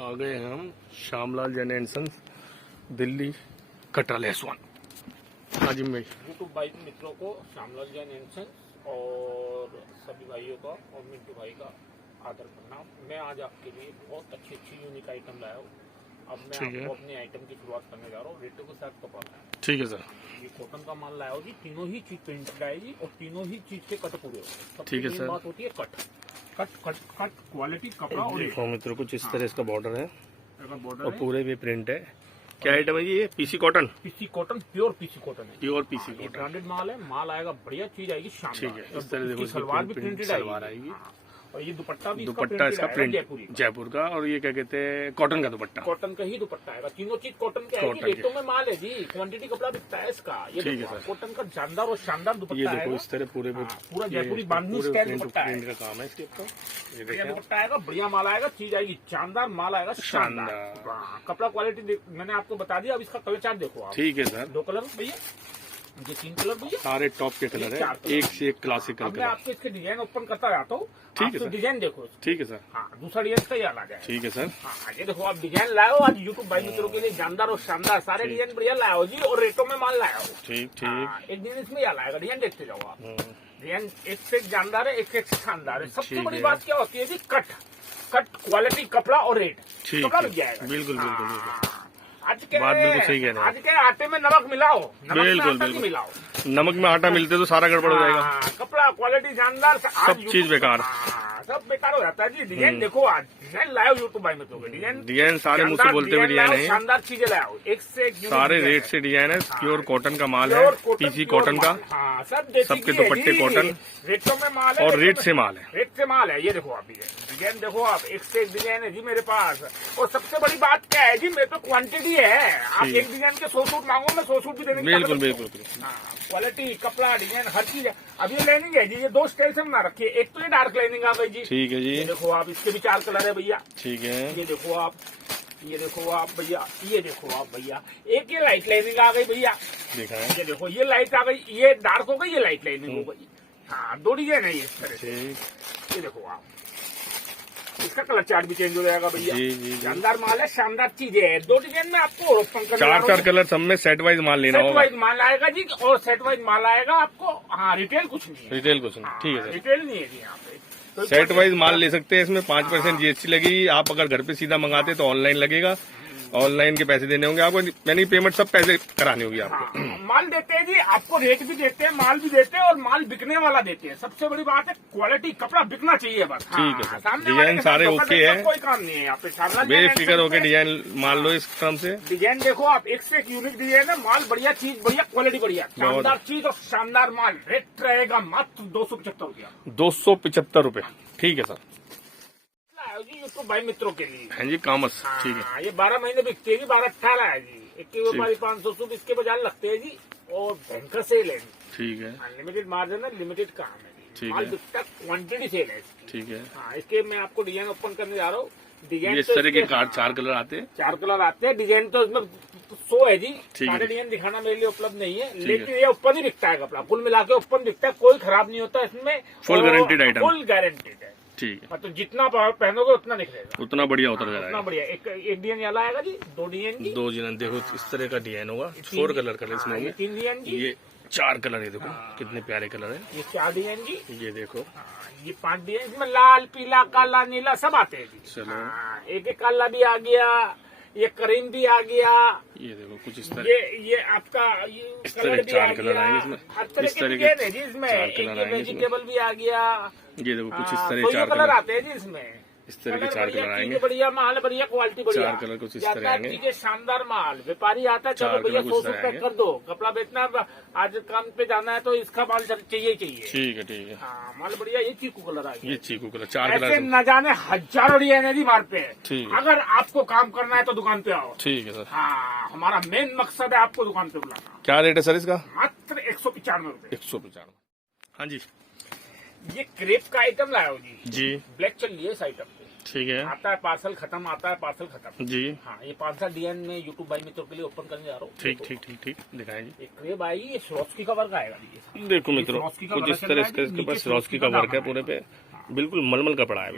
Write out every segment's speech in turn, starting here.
आ गए हैं हम श्यामलाल जैन एंड सन्स, दिल्ली कटरा लेसवान। हाजिम भाई यूट्यूब भाई मित्रों को श्यामलाल जैन एंड सन्स और सभी भाइयों का और मिंटू भाई का आदर प्रणाम। मैं आज आपके लिए बहुत अच्छी यूनिक आइटम लाया हूँ। अब मैं आपको अपने आइटम की शुरुआत करने जा रहा हूँ। रेटो के साथ कपड़ा है। ठीक है सर। ये कॉटन का माल लाया हो जी। तीनों ही चीज प्रिंटेड आएगी और तीनों ही चीज के कट पूरे होंगे। ठीक है सर। बात होती है cut cut cut cut quality कपड़ा और देखो मित्रों कुछ इस तरह इसका बॉर्डर है बॉर्डर और पूरे भी प्रिंट है। क्या आइटम है ये? PC cotton. PC cotton, pure PC cotton है। प्योर पीसी कॉटन, ब्रांडेड माल है। माल आएगा बढ़िया चीज आएगी, शानदार। ठीक है। इस तरह देखो सलवार भी प्रिंटेड सलवार आएगी और ये दुपट्टा भी दुपट्टा इसका प्रिंट जयपुर का। और ये क्या कहते हैं, कॉटन का दुपट्टा। कॉटन का ही दुपट्टा आएगा। तीनों चीज कॉटन के आएगी। रेटों में माल है जी। क्वांटिटी कपड़ा बिकता है इसका। ये कॉटन का जानदार और शानदार दुपट्टा। ये देखो इस तरह पूरे पूरा जयपुरी बांधनी स्टाइल दुपट्टा है। का काम है इसके ऊपर। ये दुपट्टा आएगा, बढ़िया माल आएगा, चीज आएगी शानदार, माल आएगा शानदार। कपड़ा क्वालिटी मैंने आपको बता दिया। अब इसका कलर चार्ट देखो आप। ठीक है सर। 2 कलर भैया, ये 3 कलर भैया, सारे टॉप के कलर है, एक से एक क्लासिकल कलर। मैं आपको इसके डिजाइन ओपन करता जाता हूँ। ठीक है सर। डिजाइन देखो। ठीक है सर। हाँ, दूसरा डिजाइन का ये अलग है। ठीक है सर। हाँ, ये देखो आप डिजाइन लाओ आज यूट्यूब भाई मित्रों के लिए जानदार और शानदार। सारे डिजाइन बढ़िया लाओ जी और रेटों में माल लाओ। ठीक ठीक। एक डिजाइन इसमें यह लाएगा, डिजाइन देखते जाओ आप। डिजाइन एक से एक जानदार है, एक से एक शानदार है। सबसे बड़ी बात क्या होती है जी? कट क्वालिटी कपड़ा और रेट। कपड़ा लग जाएगा। बिल्कुल बिल्कुल। आज के बात बिल्कुल सही कह रहे हैं। आज के आटे में नमक मिलाओ, बिल्कुल मिलाओ। नमक में आटा मिलते तो सारा गड़बड़ हो जाएगा। कपड़ा क्वालिटी जानदार, सब चीज बेकार। सब बेकार हो जाता है जी। डिजाइन देखो आज, डिजाइन लाओ यूट्यूब भाई मित्रों के। डिजाइन सारे मुझ से बोलते हुए डिजाइन है। शानदार चीजें लाओ, एक से एक सारे रेट से डिजाइन है। प्योर कॉटन का माल है, पीसी कॉटन का। सबके दुपट्टे कॉटन, रेटों में माल है और रेट से माल है। रेट से माल है। ये देखो आप डिजाइन देखो आप, एक से एक डिजाइन है जी मेरे पास। और सबसे बड़ी बात क्या है जी, मेरे पे क्वांटिटी है। आप एक डिजाइन के 100 सूट मांगो, मैं 100 सूट भी देने। बिल्कुल बिल्कुल। क्वालिटी कपड़ा डिजाइन हर चीज है। अब ये लाइनिंग है जी, ये 2 स्टाइल से बना रखी है। एक तो ये डार्क लाइनिंग आ गई जी। ठीक है जी। ये देखो आप, इसके भी 4 कलर है भैया। ठीक है। ये देखो आप भैया, ये देखो आप भैया, एक ये लाइट लाइनिंग आ गई भैया। देखा है। ये देखो ये लाइट आ गई, ये डार्क हो गई, ये लाइट लाइनिंग हो गई। हाँ, 2 डिजाइन है ये इस तरह से। ये देखो आप, इसका कलर चार्ट भी चेंज हो जाएगा भैया। शानदार माल है, शानदार चीजें है। 2 डिजाइन में आपको 4 कलर सब में सेट वाइज माल लेना होगा। सेट वाइज माल आएगा जी, और सेट वाइज माल आएगा आपको। हाँ, रिटेल कुछ नहीं है। रिटेल कुछ नहीं। ठीक है सर। रिटेल नहीं है जी यहाँ पे। तो सेट वाइज माल ले सकते हैं। इसमें 5% जीएसटी लगेगी। आप अगर घर पे सीधा मंगाते तो ऑनलाइन लगेगा। ऑनलाइन के पैसे देने होंगे आपको, यानी पेमेंट सब पैसे करानी होगी आपको। माल देते हैं जी, आपको रेट भी देते हैं, माल भी देते हैं और माल बिकने वाला देते हैं। सबसे बड़ी बात है क्वालिटी, कपड़ा बिकना चाहिए बस। ठीक है सर। डिजाइन सारे ओके है, कोई काम नहीं है यहाँ पे। बेफिक्र होकर डिजाइन मान लो इस क्रम से। डिजाइन देखो आप, एक से एक यूनिक डिजाइन है। माल बढ़िया, चीज बढ़िया, क्वालिटी बढ़िया, शानदार चीज और शानदार माल। रेट रहेगा मात्र 275 रुपया। 275 रुपए। ठीक है सर। यूट्यूब भाई मित्रों के लिए हाँ जी, कामस। ठीक है। ये 12 महीने बिकते हैं, 12-18 है जी। 21 500 सूट इसके बाजार लगते हैं जी। और भयंकर सेल है। ठीक है। अनलिमिटेड मार्जिन है, लिमिटेड काम है जी। माल बिकता, क्वांटिटी सेल है। ठीक है। हाँ, इसके मैं आपको डिजाइन ओपन करने जा रहा हूँ। डिजाइन इस तरह के 4 कलर आते हैं। 4 कलर आते हैं। डिजाइन तो इसमें 100 है जी। सारे डिजाइन दिखाना मेरे लिए उपलब्ध नहीं है, लेकिन ये ओपन ही बिकता है कपड़ा। कुल मिला के ओपन बिकता है, कोई खराब नहीं होता इसमें। Full guaranteed item. Full guaranteed है। ठीक है। मतलब जितना पहनोगे उतना निकलेगा, उतना बढ़िया उतर जाएगा। उतना बढ़िया। एक डिजाइन वाला आएगा जी, 2 डिजाइन की। 2 डिजाइन देखो इस तरह का डिजाइन होगा। 4 कलर का इसमें होंगे। 3 डिजाइन की। ये 4 कलर है, देखो कितने प्यारे कलर है। ये 4 डिजाइन की। ये देखो ये 5 डिजाइन, इसमें लाल, पीला, काला, नीला सब आते हैं जी। चलो एक काला भी आ गया, ये करीम भी आ गया। ये देखो कुछ इस तरह, ये आपका इस तरह 4 कलर आएंगे इसमें। हर तरह के डिजाइन है जी इसमें। एक वेजिटेबल भी आ गया। ये देखो कुछ इस तरह 4 कलर आते हैं जी इसमें। इस तरह के 4 कलर आएंगे। बढ़िया माल, बढ़िया क्वालिटी, बढ़िया 4 कलर कुछ इस तरह आएंगे। चीजें शानदार माल। व्यापारी आता है, चलो भैया 100 सूट पैक कर दो, कपड़ा बेचना, आज काम पे जाना है तो इसका माल चाहिए ही चाहिए। ठीक है। ठीक है। हाँ, माल बढ़िया। ये चीकू कलर आ गया। ये चीकू कलर 4 कलर न जाने हजारों डिजाइन है जी माल पे। अगर आपको काम करना है तो दुकान पे आओ। ठीक है सर। हाँ, हमारा मेन मकसद है आपको दुकान पे बुलाना। क्या रेट है सर इसका? मात्र 195 रुपए। 195। हाँ जी। ये क्रेप का आइटम लाया हो जी। ब्लैक चल रही है इस आइटम पे। ठीक है। आता है पार्सल खत्म, आता है पार्सल खत्म जी। हाँ, ये 5-7 डिजाइन में यूट्यूब भाई मित्रों के लिए ओपन करने जा रहा हूँ। ठीक दिखाएं जी। एक क्रेप आई, ये स्वरोस्की का वर्क आएगा। देखो मित्रों, कुछ इस तरह इसके पास स्वरोस्की का वर्क है पूरे पे। बिल्कुल मलमल कपड़ा है।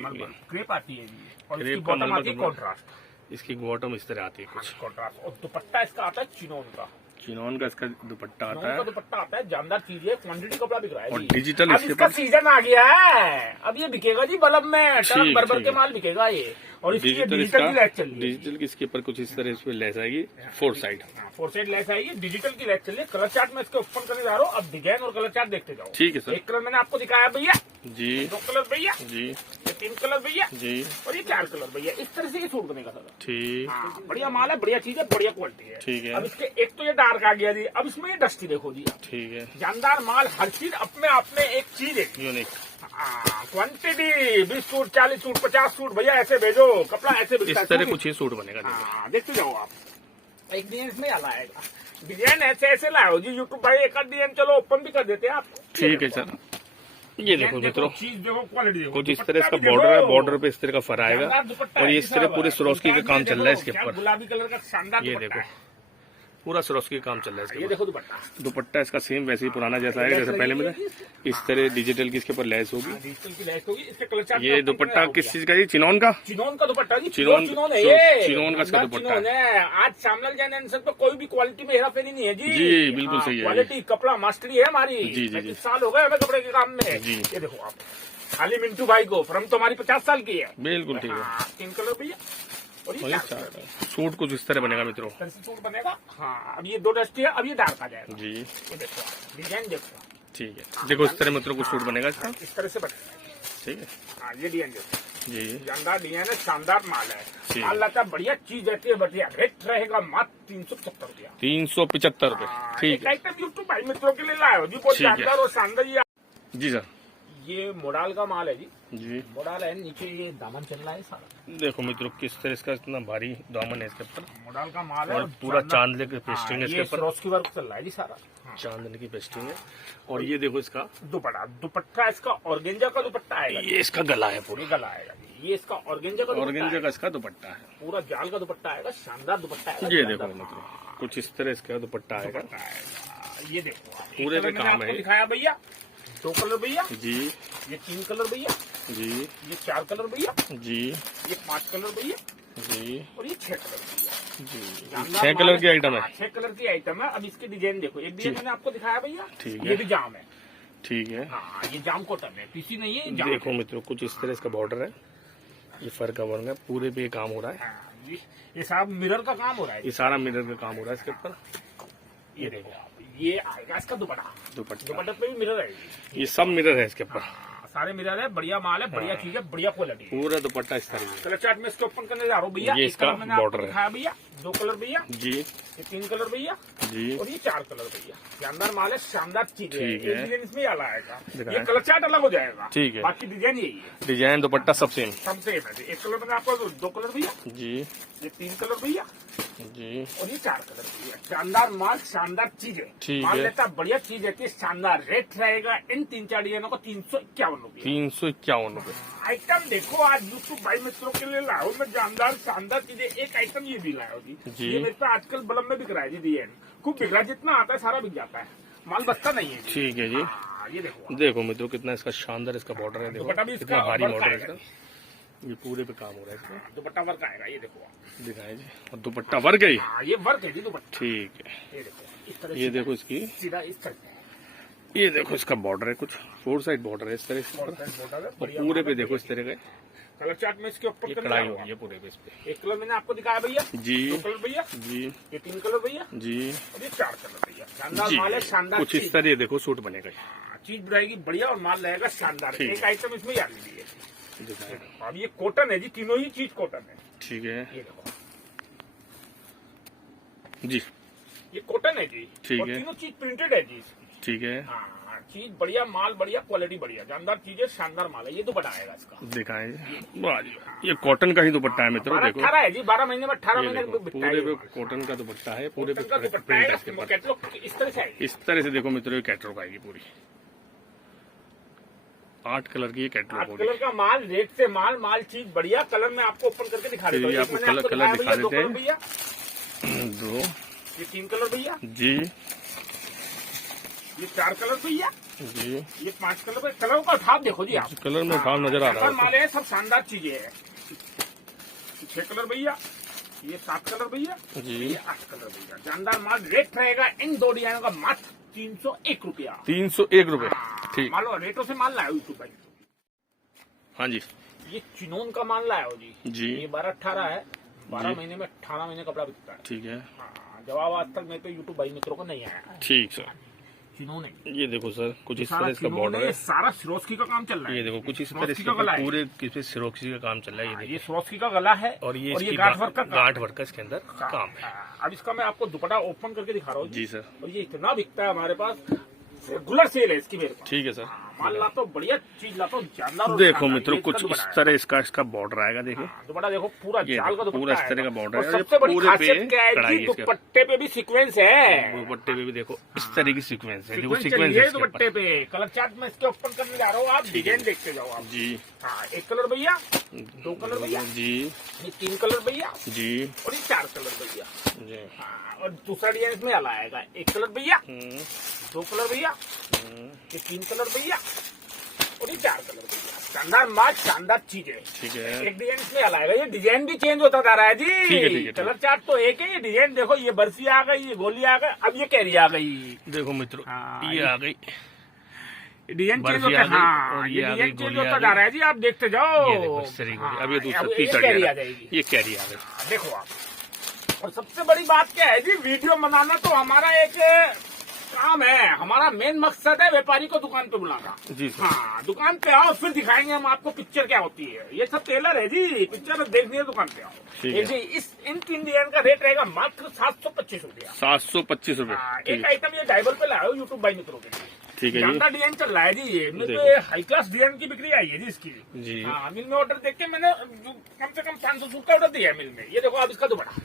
क्रेप आती है जी, और इसकी बॉटम आती है कॉन्ट्रास्ट। इसकी बॉटम इस तरह आती है कुछ। कॉन्ट्रास्ट, और दुपट्टा इसका आता है चिनोन का। चिनोन का इसका दुपट्टा आता चिनोन का है दुपट्टा आता है, जानदार चीज है, क्वांटिटी कपड़ा बिक रहा है और जी। डिजिटल अब इसके इसका पास। सीजन आ गया है, अब ये बिकेगा जी बल्ब में, टन ठीक, बरबर ठीक के है। माल बिकेगा ये। और इसकी डिजिटल डिजिटल की लैस चल रही है। डिजिटल की इसके ऊपर कुछ इस तरह इस पे लेस आएगी 4 साइड। 4 साइड लैस आएगी, डिजिटल की लैस चल रही है। कलर चार्ट में इसके ओपन करने जा रहा हूँ, अब डिजाइन और कलर चार्ट देखते जाओ। ठीक है सर। एक कलर मैंने आपको दिखाया भैया, जी 2 कलर भैया, जी ये 3 कलर भैया, जी और ये 4 कलर भैया। इस तरह से ये सूट बनेगा सर। ठीक हाँ, बढ़िया माल है, बढ़िया चीज है, बढ़िया क्वालिटी है। ठीक है। अब इसके एक तो ये डार्क आ गया जी, अब इसमें ये डस्टी देखो जी, ठीक है। जानदार माल, हर चीज अपने आप में एक चीज है। Unique. Quantity 20 suit, 40 suit, 50 suit भैया ऐसे भेजो, कपड़ा ऐसे बिकता इस है। तरह कुछ ही सूट बनेगा। देखो। हाँ, देखते जाओ आप, एक डिजाइन इसमें आला आएगा, डिजाइन ऐसे ऐसे लाओ जी। यूट्यूब भाई एक आध डिजाइन चलो ओपन भी कर देते हैं आपको। ठीक है सर। ये देखो मित्रों, चीज देखो, क्वालिटी देखो, कुछ इस तरह इसका दुपट्टा भी बॉर्डर है, देखो। बॉर्डर पे इस तरह का फर आएगा शानदार दुपट्टा और है ये जी इस तरह साहब। पूरे सिरोस्की का काम चल रहा है इसके क्या ऊपर। गुलाबी कलर का शानदार ये दुपट्टा देखो, है। पूरा सिरोस्की का काम चल रहा है इसके ये ऊपर। देखो दुपट्टा, दुपट्टा इसका सेम वैसे ही पुराना जैसा है जैसे पहले में था। इस तरह डिजिटल की इसके ऊपर लेस होगी। डिजिटल की लैस होगी। इसके कलर चार्ट ये दुपट्टा किस चीज का है? चिनोन का। चिनोन का दुपट्टा जी, चिनोन- चिनोन है ये, चिनोन का इसका जानदार दुपट्टा चिनोन है। आज श्यामलाल जैन एंड सन पे कोई भी क्वालिटी में हेरा फेरी नहीं है जी। जी, बिल्कुल सही है। क्वालिटी कपड़ा मास्टरी है हमारी। जी, जी, 35 साल हो गए हमें कपड़े के काम में। जी। ये देखो आप, खाली मिंटू भाई को, फ्रम तो हमारी 50 साल की है। बिल्कुल ठीक है। 3 कलर भैया, और ये और ये 4 कलर। सूट कुछ इस तरह बनेगा मित्रों। इस तरह से सूट बनेगा। हाँ, अब ये 2 डस्टी है, अब ये डार्क आ जाएगा। जी ये देखो आप, डिजाइन देखो, ठीक है। देखो इस तरह मित्रों कुछ सूट बनेगा इसका। इस तरह से बनेगा। ठीक है हाँ, ये डिजाइन देखो, जी। जानदार डिजाइन है, शानदार माल है। ठीक। माल लाता बढ़िया चीज रहती है, बढ़िया रेट रहेगा मात्र 375 रुपया। 375 रुपए। ठीक एक है आइटम यूट्यूब भाई मित्रों के लिए लाया हो जी, बहुत ठीक है। जानदार और शानदार। जी सर। ये मोडाल का माल है जी, जी मोडाल है, नीचे ये दामन चल रहा है सारा। देखो मित्रों किस तरह इसका इतना भारी दामन है इसके ऊपर मोडाल का माल है और पूरा जानदार- चांदले की पेस्टिंग है हाँ, इसके ये ऊपर। सरोस्की वर्क चल रहा है जी सारा। हाँ, चांदले की पेस्टिंग है और ये देखो इसका दुपट्टा, दुपट्टा इसका ऑर्गेंजा का दुपट्टा आएगा जी। ये इसका गला है पूरा। ये गला आएगा जी, ये इसका ऑर्गेंजा का दुपट्टा ऑर्गेंजा आएगा। का इसका दुपट्टा है। पूरा जाल का दुपट्टा आएगा, शानदार दुपट्टा आएगा। ये शानदार देखो मित्रों कुछ इस तरह इसका दुपट्टा आएगा। दुपट्टा आएगा। ये देखो आप, पूरे एक पे कलर मैंने काम आपको है। दिखाया भैया, 2 कलर भैया, जी ये 3 कलर भैया, जी ये 4 कलर भैया, जी ये 5 कलर भैया, जी और ये 6 कलर भैया। जी। जानदार 6 माल कलर की आइटम है। हाँ, 6 कलर की आइटम है। अब इसकी डिजाइन देखो, एक डिजाइन मैंने आपको दिखाया भैया, ठीक ये है। भी जाम है। ठीक है। हाँ, ये जाम कॉटन है, पीसी नहीं है, ये जाम देखो है। मित्रों कुछ इस तरह इसका बॉर्डर है। ये फर का वर्क है, पूरे पे ये काम हो रहा है। हाँ, ये साहब मिरर का काम हो रहा है। ये सारा मिरर का काम हो रहा है इसके ऊपर। ये देखो आप, ये आएगा इसका दुपट्टा, दुपट्टा दुपट्टे पे भी मिरर आएगी। ये सब मिरर है इसके ऊपर। हाँ, सारे मिरर है, बढ़िया माल है, बढ़िया चीज है, बढ़िया क्वालिटी है। पूरा दुपट्टा इस तरह कलर चार्ट में इसको ओपन करने जा रहा हूँ भैया। ये एक इसका कलर मैंने आपको border है। दिखाया भैया, 2 कलर भैया, जी ये 3 कलर भैया, जी और ये 4 कलर भैया। शानदार माल है, शानदार चीज है। ठीक एक है। डिजाइन इसमें अलग आएगा, दिखाएं। ये कलर चार्ट अलग हो जाएगा। ठीक है। बाकी डिजाइन यही है, डिजाइन दुपट्टा सब सेम। सब सेम है। एक कलर मैंने आपको 2 कलर भैया, जी ये 3 कलर भैया, जी और ये 4 कलर भैया। शानदार माल, शानदार चीज है। ठीक माल है। लेता बढ़िया चीज है, शानदार रेट रहेगा इन 3-4 डिजाइनों का 351 रुपये। 351 रुपए। आइटम देखो आज यूट्यूब भाई मित्रों के लिए लाओ मैं जानदार शानदार चीजें। एक आइटम ये भी लाओ जी, जी। ये मेरे पे आजकल बलम में बिक रहा है जी, डिजाइन खूब बिक रहा है, जितना आता है सारा बिक जाता है, माल बचता नहीं है जी। ठीक है जी। हाँ, ये देखो देखो मित्रों कितना इसका शानदार इसका बॉर्डर है। दुपट्टा भी देखो इसका कितना भारी वर्क बॉर्डर है आएगा। इसका। ये पूरे पे काम हो रहा है इसका। दुपट्टा वर्क आएगा, ये देखो आप। दिखाए जी। और दुपट्टा वर्क है ये। हाँ, ये वर्क है जी दुपट्टा। ठीक है। ये देखो इस तरह ये देखो इसकी, सीधा इस तरह से ये देखो इसका बॉर्डर है, कुछ 4 साइड बॉर्डर है इस तरह से। बॉर्डर है, और बढ़िया पूरे माल पे है, देखो इस तरह का कलर चार्ट में इसके ऊपर ये करने कढ़ाई जा हो रहा रही है पूरे पे इस पे। हूँ। एक कलर मैंने आपको दिखाया भैया, जी 2 कलर भैया, जी ये 3 कलर भैया, जी और ये 4 कलर भैया। शानदार जी। माल है, शानदार कुछ चीज। इस तरह ये देखो सूट बनेगा। चीज रहेगी बढ़िया और माल रहेगा शानदार। ठीक। एक आइटम इसमें याद लीजिए, दिखाए। अब ये कॉटन है जी, तीनों ही चीज कॉटन है। ठीक है ये देखो जी। ये कॉटन है जी, ठीक और है। तीनों चीज प्रिंटेड है जी इसकी। ठीक है हाँ, चीज बढ़िया, माल बढ़िया, क्वालिटी बढ़िया, जानदार चीजें, शानदार माल है। ये दुपट्टा आएगा इसका, दिखाए जी। वाह जी, ये कॉटन का ही दुपट्टा है मित्रों। 12 देखो 18 है जी, 12 महीने में 18 ये महीने देखो बिकता पूरे है पे ये माल। कॉटन का दुपट्टा है, पूरे पे कॉटन का दुपट्टा प्रिंट है इसके है, ऊपर। कैटलॉग इस तरह से आएगी। इस तरह से देखो मित्रों ये कैटलॉग आएगी पूरी। 8 कलर की ये कैटलॉग 8 होगी। कलर का माल, रेट से माल, माल चीज बढ़िया। कलर में आपको ओपन करके दिखा देता हूँ। चलिए, एक आपको मैंने कलर दिखाया दिखा भैया, 2 देते हैं। कलर भैया, 2 ये 3 कलर भैया, जी ये 4 कलर भैया, जी। ये 5 कलर भैया। कलर का भाव देखो जी आप, कलर में भाव नजर आ रहा शानदार है। माल है, सब शानदार चीजें है। 6 कलर भैया, ये 7 कलर भैया जी, ये 8 कलर भैया। जानदार माल, रेट रहेगा इन 2 डिजाइनों का मात्र 301 रुपया। 301 रुपए। ठीक, मान लो रेटों से माल लाया हो यूट्यूब भाई। हाँ जी ये चिनोन का माल लाया हो जी। जी, ये 12-18 है, 12 जी। महीने में 18 महीने कपड़ा बिकता है। ठीक है, हाँ, जवाब आज तक मेरे पे यूट्यूब भाई मित्रों को नहीं आया है। ठीक सर। चिनोन है, ये देखो सर, कुछ इस सारा तरह इसका चिनोन बॉर्डर है, है। सारा सिरोस्की का काम चल रहा है। ये देखो कुछ इस तरह सिरोस्की इसके का गला ऊपर है। पूरे किस पे सिरोक्सी का काम चल रहा है। ये ये देखिए, सिरोस्की का गला है और ये इसकी गांठ वर्क का काम गांठ है। वर्क का इसके अंदर काम है। हाँ, अब इसका मैं आपको दुपट्टा ओपन करके दिखा रहा हूँ जी सर, और ये इतना बिकता है हमारे पास, रेगुलर सेल है इसकी मेरे पास। ठीक है सर। माल लाता हूँ, बढ़िया चीज लाता हूँ, जानदार और देखो शानदार। मित्रों, ये इसका कुछ दुपट्टा इस है। तरह इसका बॉर्डर आएगा। देखिए, हाँ, दुपट्टा देखो, पूरा ये जाल का देखो, दुपट्टा पूरा इस है। तरह का border और है। सबसे बड़ी पूरे खासियत पे क्या है कढ़ाई जी, है इसके दुपट्टे पे भी सीक्वेंस है। दुपट्टे पे भी देखो इस तरह की सीक्वेंस है। देखो सीक्वेंस सीक्वेंस चलिए है दुपट्टे पे। कलर चार्ट में इसके ओपन करने जा रहा हूँ, आप डिजाइन देखते जाओ आप। जी, हाँ, 1 कलर भैया, 2 कलर भैया, जी, ये 3 कलर भैया जी, और ये 4 कलर भैया। जी, हाँ, और दूसरा डिजाइन इसमें अलग आएगा। 1 कलर भैया, 2 कलर भैया, ये 3 कलर भैया और ये 4 कलर भैया। शानदार माल, शानदार चीजें। ठीक है, एक डिजाइन इसमें अलग आएगा। ये डिजाइन भी चेंज होता जा रहा है जी। ठीक है, ठीक है। कलर चार्ट तो एक है, ये डिजाइन देखो, ये बरसी आ गई, ये गोली आ गई, अब ये कैरी आ गई। देखो मित्रों, हाँ, ये आ गई, डिजाइन चेंज बर्फी होता आ है। गई हाँ, और ये ये आ डिजाइन गई, चेंज गोली आ होता गई। जा रहा है जी, आप देखते जाओ। ये देखो इस तरह की। हाँ, अब ये दूसरा अब तीसरा कैरी आ डिजाइन, जाएगी। ये कैरी आ गई। हाँ, देखो आप। और सबसे बड़ी बात क्या है जी, वीडियो बनाना तो हमारा एक काम है। हमारा मेन मकसद है व्यापारी को दुकान पे बुलाना। जी सर, हाँ, दुकान पे आओ, फिर दिखाएंगे हम आपको पिक्चर क्या होती है। ये सब टेलर है जी, पिक्चर देखनी है दुकान पे आओ। ठीक ये जी, इन 3 डिजाइन का रेट रहेगा मात्र 725 रुपया। 725 रुपए। हाँ, ठीक एक है, आइटम ये डाइबल पे लाया हो यूट्यूब भाई मित्रों के लिए। ठीक है जी, जानदार डिजाइन चल रहा है जी। ये मिल देखो। पे हाई क्लास डिजाइन की बिक्री आई है जी इसकी। जी, हाँ, मिल में ऑर्डर देख के मैंने कम से कम 500 सूट का ऑर्डर दिया है मिल में। ये देखो आप इसका दुपट्टा,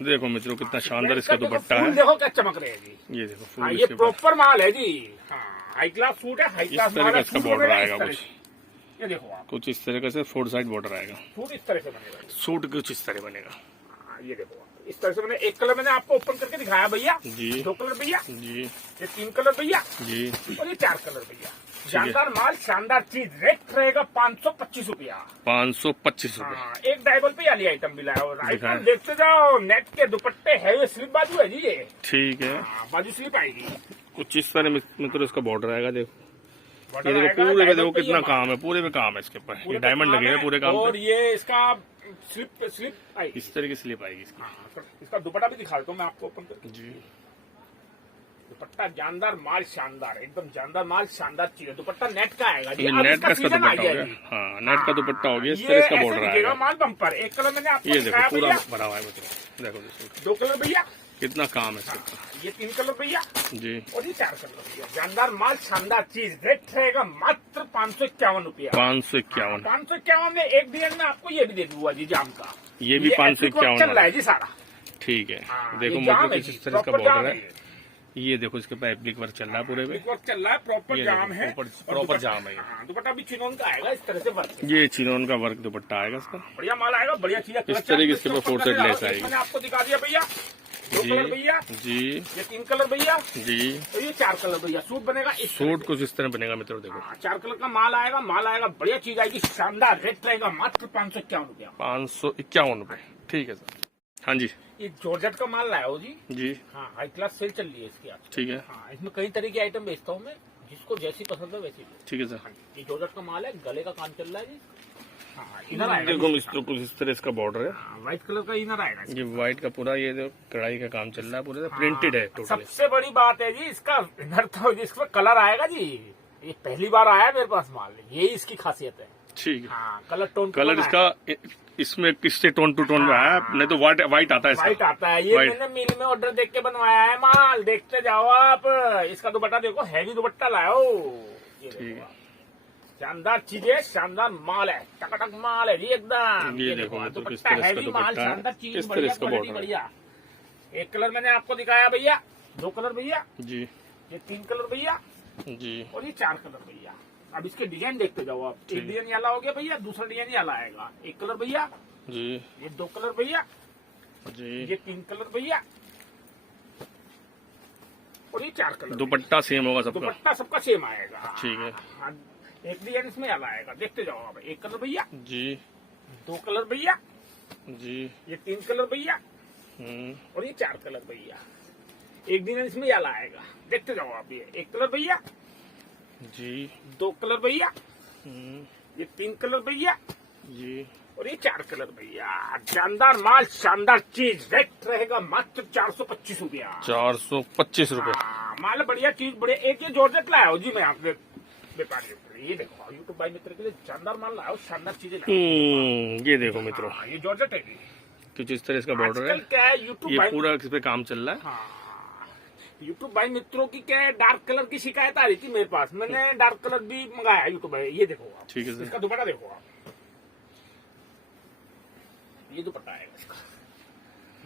देखो मित्रों कितना शानदार इसका दुपट्टा फूल है। देखो क्या चमक रहे हैं जी। ये देखो हाँ, फूल ये इसके ऊपर प्रॉपर माल है जी। हाँ, हाई क्लास सूट है, हाई इस क्लास तरह माल का है। इसका सूट बॉर्डर बनेगा आएगा इस तरह कुछ, से। ये देखो आप, कुछ इस तरह से 4 साइड बॉर्डर आएगा। सूट इस तरह से बनेगा। सूट कुछ इस तरह बनेगा। हाँ, ये देखो आप, इस तरह से मैंने 1 कलर मैंने आपको ओपन करके दिखाया भैया, जी, 2 कलर भैया, जी, ये 3 कलर भैया जी, और ये 4 कलर भैया। शानदार माल, शानदार चीज। रेट रहेगा 525 रुपया। 525 रुपए। हाँ, एक डाइबल पे वाली आइटम भी लाया और दिखाएं। आइटम देखते जाओ। नेट के दुपट्टे है, ये स्लिप बाजू है जी ये। ठीक है, हाँ, बाजू स्लिप आएगी। कुछ इस तरह मित्रों इसका बॉर्डर आएगा। देखो ये बॉर्डर देखो आएगा, पूरे पे डाइबल देखो पे ये कितना माल। काम है, पूरे पे काम है इसके ऊपर। ये पूरे पे डायमंड काम लगे हैं है पूरे काम और पे। ये इसका स्लिप आएगी। इस तरह की स्लिप आएगी इसकी। हाँ, इसका दुपट्टा भी दिखा देता हूँ मैं आपको ओपन करके। जी, दुपट्टा जानदार माल, शानदार, एकदम जानदार माल, शानदार चीज है। दुपट्टा नेट का आएगा जी। ये अब नेट इसका का इसका सीजन आ दुपट्टा हो गया गया। जी। हाँ, नेट का दुपट्टा हो गया। इस ये तरह इसका ऐसे बॉर्डर दिखेगा आएगा। माल बम्पर। 1 कलर मैंने आपको ये देखो दिखाया पूरा भैया, भरा हुआ है मित्रों। देखो देखो 2 कलर भैया, कितना काम है इसके ऊपर। ये 3 कलर भैया जी, और ये 4 कलर भैया। जानदार माल, शानदार चीज। रेट रहेगा मात्र 551 रुपया। 551। 551 में एक डिजाइन में आपको ये भी दे दूंगा जी, जाम का। ये भी 551 चल रहा है जी सारा। ठीक है। हाँ, देखो ये जाम मित्रों है किस जी, तरह इसका प्रॉपर जाम बॉर्डर है। ये। ये देखो इसके ऊपर एप्लिक वर्क चल रहा है पूरे पे। एक वक्त चल रहा है, प्रॉपर ये जाम देखो, है। प्रॉपर और दुपट्टा- जाम है ये। हाँ, दुपट्टा भी चिनोन का आएगा इस तरह से वर्क। ये चिनोन का वर्क दुपट्टा आएगा इसका। बढ़िया माल आएगा, बढ़िया चीज है। इस तरह की इसके ऊपर 4 साइड लेस आएगी। मैंने आपको दिखा दिया भैया, 2 कलर भैया, जी, ये 3 कलर भैया जी। और ये 4 कलर भैया। सूट बनेगा इस तरह सूट से। कुछ इस तरह बनेगा मित्रों। देखो हाँ, 4 कलर का माल आएगा, बढ़िया चीज आएगी, शानदार। रेट रहेगा मात्र 551 रुपया। 551 रुपए। ठीक है सर। हाँ जी, ये जॉर्जेट का माल लाया हो जी। जी, हाँ, हाई क्लास सेल चल रही है इसकी आज। ठीक है, हाँ, इसमें कई तरह की आइटम बेचता हूँ मैं, जिसको जैसी पसंद है वैसी ले। ठीक है सर। ये जॉर्जेट का माल है, गले का काम चल रहा है जी। हाँ, इनर आएगा देखो जी। मित्रों कुछ इस तरह इसका बॉर्डर है। हाँ, व्हाइट कलर का इनर आएगा। ये व्हाइट का पूरा ये जो कढ़ाई का काम चल रहा है पूरे प्रिंटेड है टोटली। सबसे बड़ी बात है जी, इसका इनर तो इसका कलर आएगा जी। ये पहली बार आया मेरे पास माल, यही इसकी खासियत है। ठीक है। हाँ, कलर टोन कलर इसका इसमें किससे टोन टू टोन में आया, नहीं तो व्हाइट आता है इसका। व्हाइट आता है। ये White। मैंने मिल में ऑर्डर देख के बनवाया है माल, देखते जाओ आप। इसका दुपट्टा देखो, हैवी दुपट्टा लाओ। ये ठीक देखो है। आप। शानदार चीजें, शानदार माल है, टकाटक माल है जी एकदम। ये देखो तो किस दुपट्टा तरह इसका हैवी माल, दुपट्टा है, शानदार चीज, किस तरह बढ़िया इसका क्वालिटी, बॉर्डर है। बढ़िया। 1 कलर मैंने आपको दिखाया भैया, 2 कलर भैया, जी, ये 3 कलर भैया जी, और ये 4 कलर भैया। अब इसके डिजाइन देखते जाओ आप। एक डिजाइन ये वाला हो गया भैया, दूसरा डिजाइन ये वाला आएगा। 1 कलर भैया, जी, ये 2 कलर भैया, जी। ये 3 कलर भैया और ये 4 कलर। दुपट्टा सेम होगा सबका। दुपट्टा सबका सेम आएगा। ठीक है। हाँ, एक डिजाइन इसमें वाला आएगा, देखते जाओ आप। 1 कलर भैया, जी, 2 कलर भैया, जी। ये 3 कलर भैया और ये 4 कलर भैया। एक दिन इसमें याला आएगा, देखते जाओ आप। ये 1 कलर भैया जी, 2 कलर भैया, ये 3 कलर भैया जी, और ये 4 कलर भैया। शानदार माल, शानदार चीज, रेट रहेगा मात्र 425 रुपया। 425 रुपए। माल बढ़िया चीज, बढ़िया। एक ये जॉर्जेट लाया हो जी मैं आपके व्यापारी, ये देखो यूट्यूब भाई मित्र के लिए शानदार माल लाया हो, शानदार चीजें लाया। ये देखो मित्रों, ये जॉर्जेट है जी। कुछ इस तरह इसका बॉर्डर है। क्या है यूट्यूब ये भाई, पूरा इस पे काम चल रहा है। हाँ, यूट्यूब भाई मित्रों की क्या है, डार्क कलर की शिकायत आ रही थी मेरे पास, मैंने डार्क कलर भी मंगाया यूट्यूब भाई। ये देखो आप, ठीक है सर। इसका दुपट्टा देखो आप, ये दुपट्टा है इसका,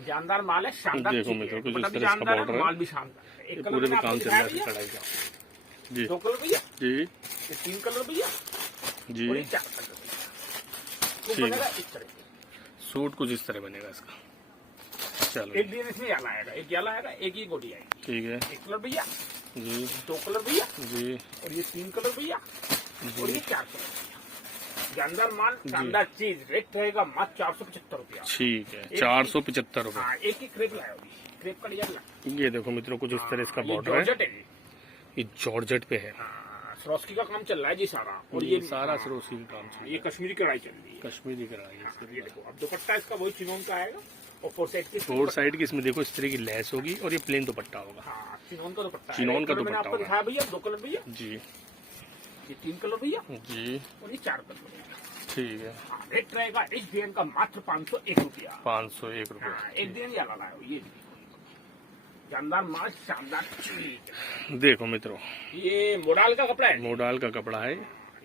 जानदार माल है, शानदार देखो चीज मित्रों, है। कुछ दुपट्टा इस भी तरह इसका जानदार है, बॉर्डर है। माल भी शानदार है। एक ये कलर पूरे मैंने पे काम आपको चल रहा दिखाया है भैया, कढ़ाई का। जी 2 कलर भैया, जी ये 3 कलर भैया जी। और ये 4 कलर भैया। तो ठीक है। बनेगा इस तरह से। सूट कुछ इस तरह बनेगा इसका। चलो एक दिन इसमें याला आएगा, एक याला आएगा, एक ही गोटी आएगी। ठीक है। 1 कलर भैया, जी 2 कलर भैया जी और ये 3 कलर भैया और ये 4 कलर भैया। जानदार माल, शानदार चीज, रेट रहेगा मात्र 475 रुपया। ठीक है। 475 रुपए। हाँ, एक ही क्रेप लाया होगी, क्रेप का डिजाइन लाया। ये देखो मित्रों, कुछ इस तरह इसका ये बॉर्डर है। जॉर्जेट है जी। ये जॉर्जेट पे है। सरोस्की का काम चल रहा है जी सारा। और ये ये सारा सरोसी का काम चल ये कश्मीरी कढ़ाई चल रही है। कश्मीरी कढ़ाई है ये इसके। देखो, अब दुपट्टा इसका वही चिनोन का आएगा और 4 साइड की, 4 साइड की इसमें देखो इस तरह की लेस होगी और ये प्लेन दुपट्टा होगा। हाँ, चिनोन का दुपट्टा है। चिनोन एक का कलर मैंने दुपट्टा आपको होगा। दिखाया भैया, 2 कलर भैया, जी ये 3 कलर भैया जी। और ये 4 कलर भैया। ठीक है। हाँ, रेट रहेगा इस डिजाइन का मात्र 501 रुपया। 501 रुपए। हाँ, एक दिन याला लाया हो, ये देखो, जानदार माल, शानदार चीज। देखो मित्रों, ये मोडाल का कपड़ा है, मोडाल का कपड़ा है।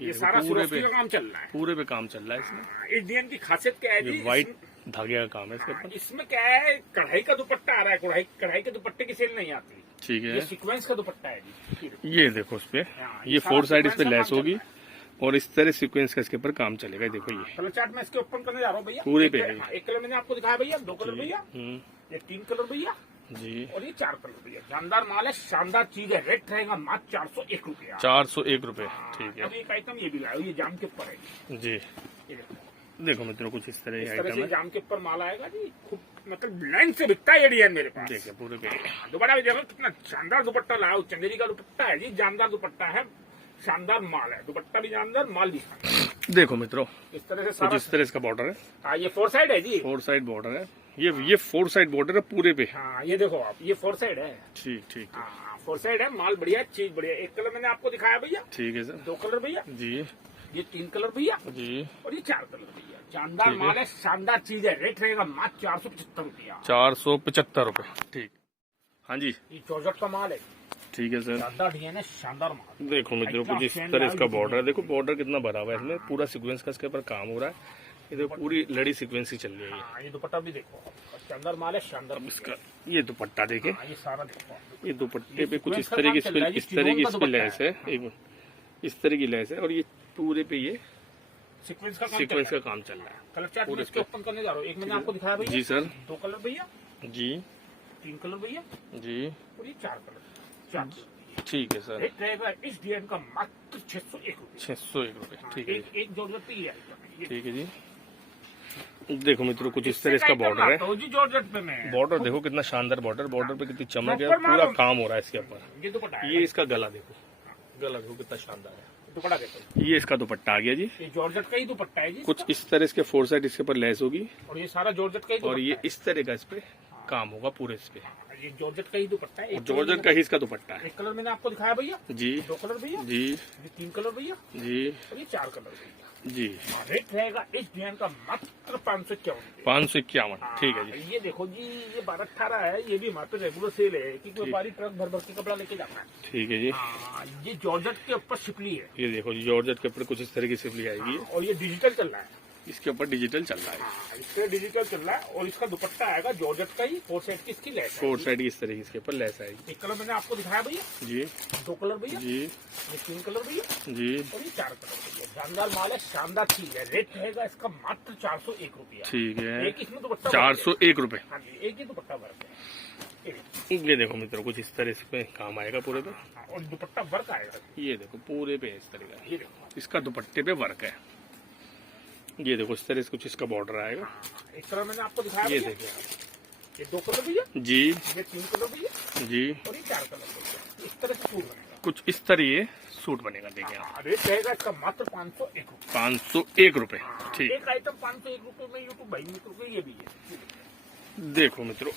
ये सारा पूरे सरोस्की पे का काम चल रहा है। पूरे पे काम चल रहा है इसमें। इस डिजाइन की खासियत क्या है जी, ये व्हाइट धागे का काम है इसके हाँ, ऊपर। इसमें क्या है, कढ़ाई का दुपट्टा आ रहा है। कढ़ाई के दुपट्टे की सेल नहीं आती। ठीक ये है। सीक्वेंस का दुपट्टा है जी। ये देखो इस पे, हाँ, ये सारा 4 साइड इस पे सीक्वेंस का लेस काम होगी चल रहा और इस तरह सीक्वेंस का इसके ऊपर काम चलेगा। देखो ये कलर चार्ट में इसके ओपन करने जा रहा हूँ भैया। पूरे एक पे कलर- है। हाँ, एक कलर मैंने आपको दिखाया भैया, 2 कलर भैया, हम्म। ये 3 कलर भैया जी और ये 4 कलर भैया। जानदार माल है, शानदार चीज है, रेट रहेगा मात्र 401 रुपया। 401 रुपए। ठीक है। अब एक आइटम ये भी लाया, ये जाम के ऊपर है जी। ये देखो, देखो मित्रों, कुछ इस तरह इस ये तरह आइटम से है। जाम के ऊपर माल आएगा जी। खूब मतलब लाइन से बिकता है ये डिजाइन मेरे पास। देखिए पूरे पे। दुपट्टा भी देखो, कितना शानदार दुपट्टा लाया हूं। चंदेरी का दुपट्टा है जी, जानदार दुपट्टा है, शानदार माल है। दुपट्टा भी जानदार, माल भी शानदार। देखो मित्रों, इस तरह से कुछ सारा। इस तरह इसका बॉर्डर है। हाँ, ये 4 साइड है जी। 4 साइड बॉर्डर है। ये 4 साइड बॉर्डर है पूरे पे। हाँ, ये देखो आप, ये 4 साइड है। ठीक ठीक हाँ, 4 साइड है, माल बढ़िया, चीज बढ़िया। एक कलर मैंने आपको दिखाया भैया, ठीक है सर। 2 कलर भैया, जी ये 3 कलर भैया जी। और ये 4 कलर भैया। शानदार ठीक है। माल है, शानदार चीज है, रेट रहेगा मात्र 475 रुपया। 475 रुपए। ठीक। हाँ जी, ये जॉर्जेट का माल है, ठीक है सर। शानदार डिजाइन है, शानदार माल। देखो मित्रों, कुछ इस तरह इसका बॉर्डर है। देखो बॉर्डर कितना भरा हुआ है इसमें, पूरा सीक्वेंस का इसके ऊपर काम हो रहा है। ये देखो पूरी लड़ी सीक्वेंस ही चल रही है। हाँ, ये दुपट्टा भी देखो, शानदार माल है, शानदार। अब इसका ये दुपट्टा देखे, हाँ, ये सारा देखो आप। ये दुपट्टे पे कुछ सीक्वेंस इस का तरह काम की चल रहा है, इस ये तरह की चिनोन का इस पे दुपट्टा लेस है। है। एक इस तरह की लेस है और ये पूरे पे ये सीक्वेंस का काम चल सीक्वेंस रहा का काम चल रहा है। है। कलर चार्ट में पूरे इसके ओपन करने जा रहा हूँ। एक मैंने आपको दिखाया भैया, जी सर। 2 कलर भैया, जी 3 कलर भैया जी। और ये 4 कलर। 4 कलर। ठीक है सर। रेट रहेगा इस डिजाइन का मात्र 601 रुपये। 601 रुपए। ठीक है जी। एक जॉर्जेट पे ये आइटम है। ये ठीक है जी। देखो मित्रों, कुछ इस तरह इसका बॉर्डर है। तो जी जॉर्जेट पे मैं बॉर्डर देखो कितना शानदार बॉर्डर, बॉर्डर पे कितनी चमक है, प्रॉपर पूरा मालूम। काम हो रहा है इसके ऊपर। ये दुपट्टा ये इसका गला देखो, गला देखो कितना शानदार है। दुपट्टा देखो, ये इसका दुपट्टा आ गया जी। ये जॉर्जेट का ही दुपट्टा है जी। कुछ इस तरह इसके 4 साइड इसके ऊपर लेस होगी और ये सारा जॉर्जेट का ही और दुपट्टा ये है। इस तरह का इस पे काम होगा पूरे इस पे। ये जॉर्जेट का ही दुपट्टा है। एक जॉर्जेट का ही इसका दुपट्टा है। एक कलर मैंने आपको दिखाया भैया, जी 2 कलर भैया, जी ये 3 कलर भैया जी और ये 4 कलर भैया। जी। रेट रहेगा इस डिजाइन का मात्र 551 रुपये। 551। ठीक है जी। ये देखो जी, ये 12-18 है, ये भी मात्र रेगुलर सेल है कि व्यापारी ट्रक भर भर के कपड़ा लेके जाना है। ठीक है जी। हाँ, ये जॉर्जेट के ऊपर शिपली है। ये देखो जी, जॉर्जेट के ऊपर कुछ इस तरह की सिपली आएगी और ये डिजिटल चल रहा है। इसके ऊपर डिजिटल चल रहा है। हाँ, इस पे डिजिटल चल रहा है और इसका दुपट्टा आएगा जॉर्जेट का ही, 4 साइड की इसकी लेस है। 4 साइड इस तरह की इसके ऊपर लेस आएगी। एक कलर मैंने आपको दिखाया भैया, जी 2 कलर भैया, जी ये 3 कलर भैया जी। और ये 4 कलर भैया। शानदार माल है, शानदार चीज है। रेट रहेगा इसका मात्र 401 रुपया। ठीक है। एक इसमें दुपट्टा 401 रुपए। हाँ जी, एक ही दुपट्टा वर्क है। ये देखो मित्रों, कुछ इस तरह से काम आएगा पूरे पे। हाँ, और दुपट्टा वर्क आएगा। ये देखो पूरे पे इस तरह का ये देखो, इसका दुपट्टे पे वर्क है। ये देखो इस तरह से कुछ इसका बॉर्डर आएगा। इस तरह मैंने आपको दिखाया ये भैया। देखिए आप। ये 2 कलर भैया, जी ये 3 कलर भैया जी, और ये 4 कलर भैया। इस तरह से सूट बनेगा। कुछ इस तरह ये सूट बनेगा। देखिए आप, रेट रहेगा इसका मात्र 501 रुपए। 501 रुपए। ठीक, एक आइटम 501 रुपए में यूट्यूब भाई मित्रों को ये भी है। देखो मित्रों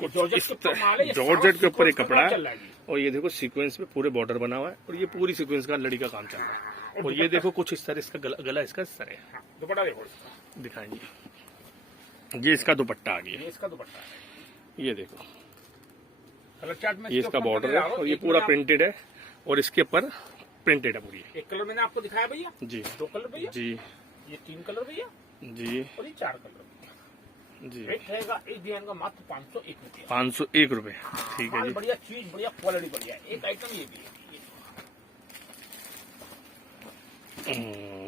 कुछ जॉर्जेट इस के ऊपर माल है, ये जॉर्जेट के ऊपर एक सारा कपड़ा चल है रहा है। और ये देखो सीक्वेंस में पूरे बॉर्डर बना हुआ है और ये पूरी सीक्वेंस का लड़ी का काम चल रहा है। और ये देखो कुछ इस तरह इसका गला इसका इस तरह है। हाँ, दुपट्टा देखो इसका। दिखाएंगे। ये इसका दुपट्टा आ गया। ये इसका दुपट्टा है। ये देखो कलर चार्ट में ये इसका बॉर्डर है और ये पूरा प्रिंटेड है और इसके ऊपर प्रिंटेड है पूरी। एक कलर मैंने आपको दिखाया भैया, जी 2 कलर भैया, जी ये 3 कलर भैया जी और ये 4 कलर भैया। जी। रेट रहेगा इस डिजाइन का मात्र 501 रुपया। 501 रुपए। ठीक है माल जी। बढ़िया चीज, बढ़िया क्वालिटी बढ़िया। एक आइटम ये भी है।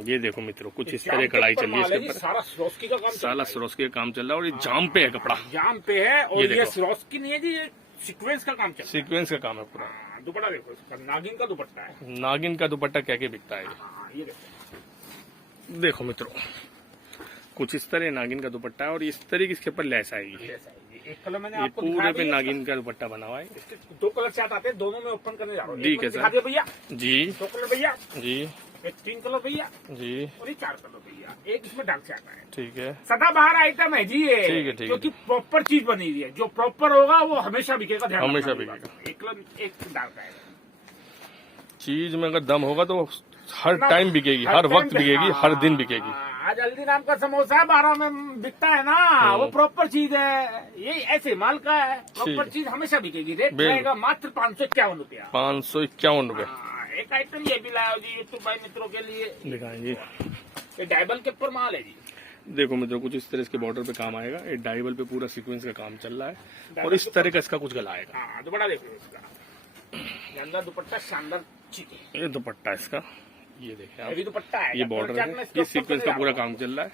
ये देखो मित्रों कुछ इस तरह कढ़ाई चल रही है इसके ऊपर। सारा सिरोस्की का काम साला सिरोस्की का काम चल रहा है और ये जाम पे है कपड़ा। जाम पे है और ये ये देखो। सिरोस्की नहीं है जी, ये सीक्वेंस का काम चल रहा सीक्वेंस का काम है पूरा। है। दुपट्टा देखो इसका, नागिन का दुपट्टा है। नागिन का दुपट्टा क्या क्या बिकता है ये देखो। देखो मित्रों कुछ इस तरह नागिन का दुपट्टा है और इस तरह की इसके ऊपर लेस आएगी। ऐसा है जी। एक कलर मैंने ये आपको पूरे दिखाया पे भैया। नागिन का दुपट्टा बना हुआ है। इसके 2 कलर चार्ट आते हैं, दोनों में ओपन करने जा रहा हूँ। ठीक है एक मैंने दिखा सर। दिया भैया, जी 2 कलर भैया, जी एक 3 कलर भैया जी। और ये 4 कलर भैया। एक इसमें डार्क चार्ट है। ठीक है सदाबहार आइटम है जी ये। ठीक है, ठीक है। क्योंकि प्रॉपर चीज बनी हुई है। जो प्रॉपर होगा वो हमेशा बिकेगा। ध्यान हमेशा रखना ये बिकेगा। बात। एक कलर एक डार्क आएगा। चीज में अगर दम होगा तो हर ना- टाइम बिकेगी, हर टाइम वक्त पे- बिकेगी, हाँ, हर दिन बिकेगी। हाँ, आज हल्दीराम का समोसा 12 में बिकता है ना, वो प्रॉपर चीज है। ये ऐसे माल का है, प्रॉपर ठीक। चीज हमेशा बिकेगी। रेट बिल्कुल। रहेगा मात्र 551 रुपया। 551 रुपए। हाँ, एक आइटम ये भी लाया जी यूट्यूब भाई मित्रों के लिए। दिखाएंगे। ये डायबल के ऊपर माल है जी। देखो मित्रों कुछ इस तरह इसके बॉर्डर पे काम आएगा। ये डाइबल पे पूरा सीक्वेंस का काम चल रहा है और इस तरह का इसका कुछ गला आएगा। हाँ, दुपट्टा देख लो इसका। अंदर दुपट्टा शानदार चीज है। ये दुपट्टा इसका, ये देखें आप, हैवी दुपट्टा है। ये बॉर्डर है, ये सीक्वेंस का पूरा काम चल रहा है।